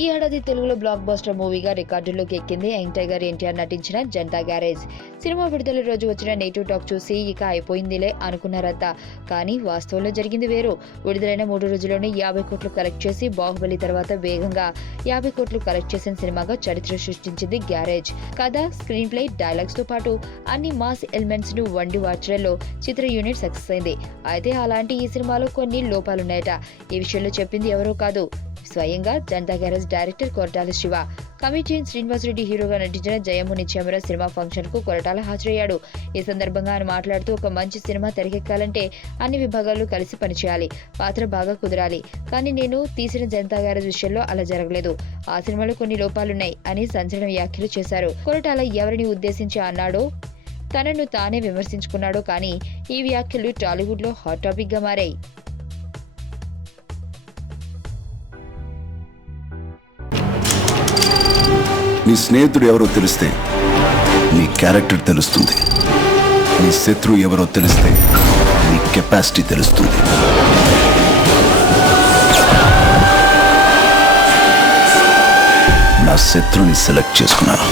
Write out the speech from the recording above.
ఈ ఏడాది తెలుగులో బ్లాక్ బస్టర్ మూవీగా రికార్డుల్లోకి ఎక్కింది యంగ్ టైగర్ ఎన్టీఆర్ నటించిన జనతా గ్యారేజ్. సినిమా విడుదల రోజు వచ్చిన నెగిటివ్ టాక్ చూసి ఇక అయిపోయిందిలే అనుకున్నారంతా. కానీ వాస్తవంలో జరిగింది వేరు. విడుదలైన 3 రోజుల్లోనే 50 కోట్లు కలెక్ట్ చేసి బాహుబలి తర్వాత వేగంగా 50 కోట్లు కలెక్ట్ చేసిన సినిమాగా చరిత్ర సృష్టించింది గ్యారేజ్. కథ, స్క్రీన్ ప్లే, డైలాగ్స్ తో పాటు అన్ని మాస్ ఎలిమెంట్స్ ను వండి వార్చడంలో చిత్ర యూనిట్ సక్సెస్ అయింది. అయితే అలాంటి ఈ సినిమాలో కొన్ని లోపాలున్నాయట. ఈ విషయంలో చెప్పింది ఎవరో కాదు, స్వయంగా జనతా గ్యారేజ్ డైరెక్టర్ కొరటాల శివ. కమిడియన్ శ్రీనివాసరెడ్డి హీరోగా నటించిన జయము నిత్యమర సినిమా ఫంక్షన్ కు కొరటాల హాజరయ్యాడు. ఈ సందర్భంగా ఆయన మాట్లాడుతూ, ఒక మంచి సినిమా తెరకెక్కాలంటే అన్ని విభాగాలు కలిసి పనిచేయాలి, పాత్ర బాగా కుదరాలి. కానీ నేను తీసిన జనతా గ్యారేజ్ విషయంలో అలా జరగలేదు. ఆ సినిమాలో కొన్ని లోపాలున్నాయి అని సంచలన వ్యాఖ్యలు చేశారు. కొరటాల ఎవరిని ఉద్దేశించి అన్నాడో, తనను తానే విమర్శించుకున్నాడో కానీ ఈ వ్యాఖ్యలు టాలీవుడ్ లో హాట్ టాపిక్ గా మారాయి. నీ స్నేహితుడు ఎవరో తెలిస్తే నీ క్యారెక్టర్ తెలుస్తుంది. నీ శత్రువు ఎవరో తెలిస్తే నీ కెపాసిటీ తెలుస్తుంది. నా శత్రువుని సెలెక్ట్ చేసుకున్నాను.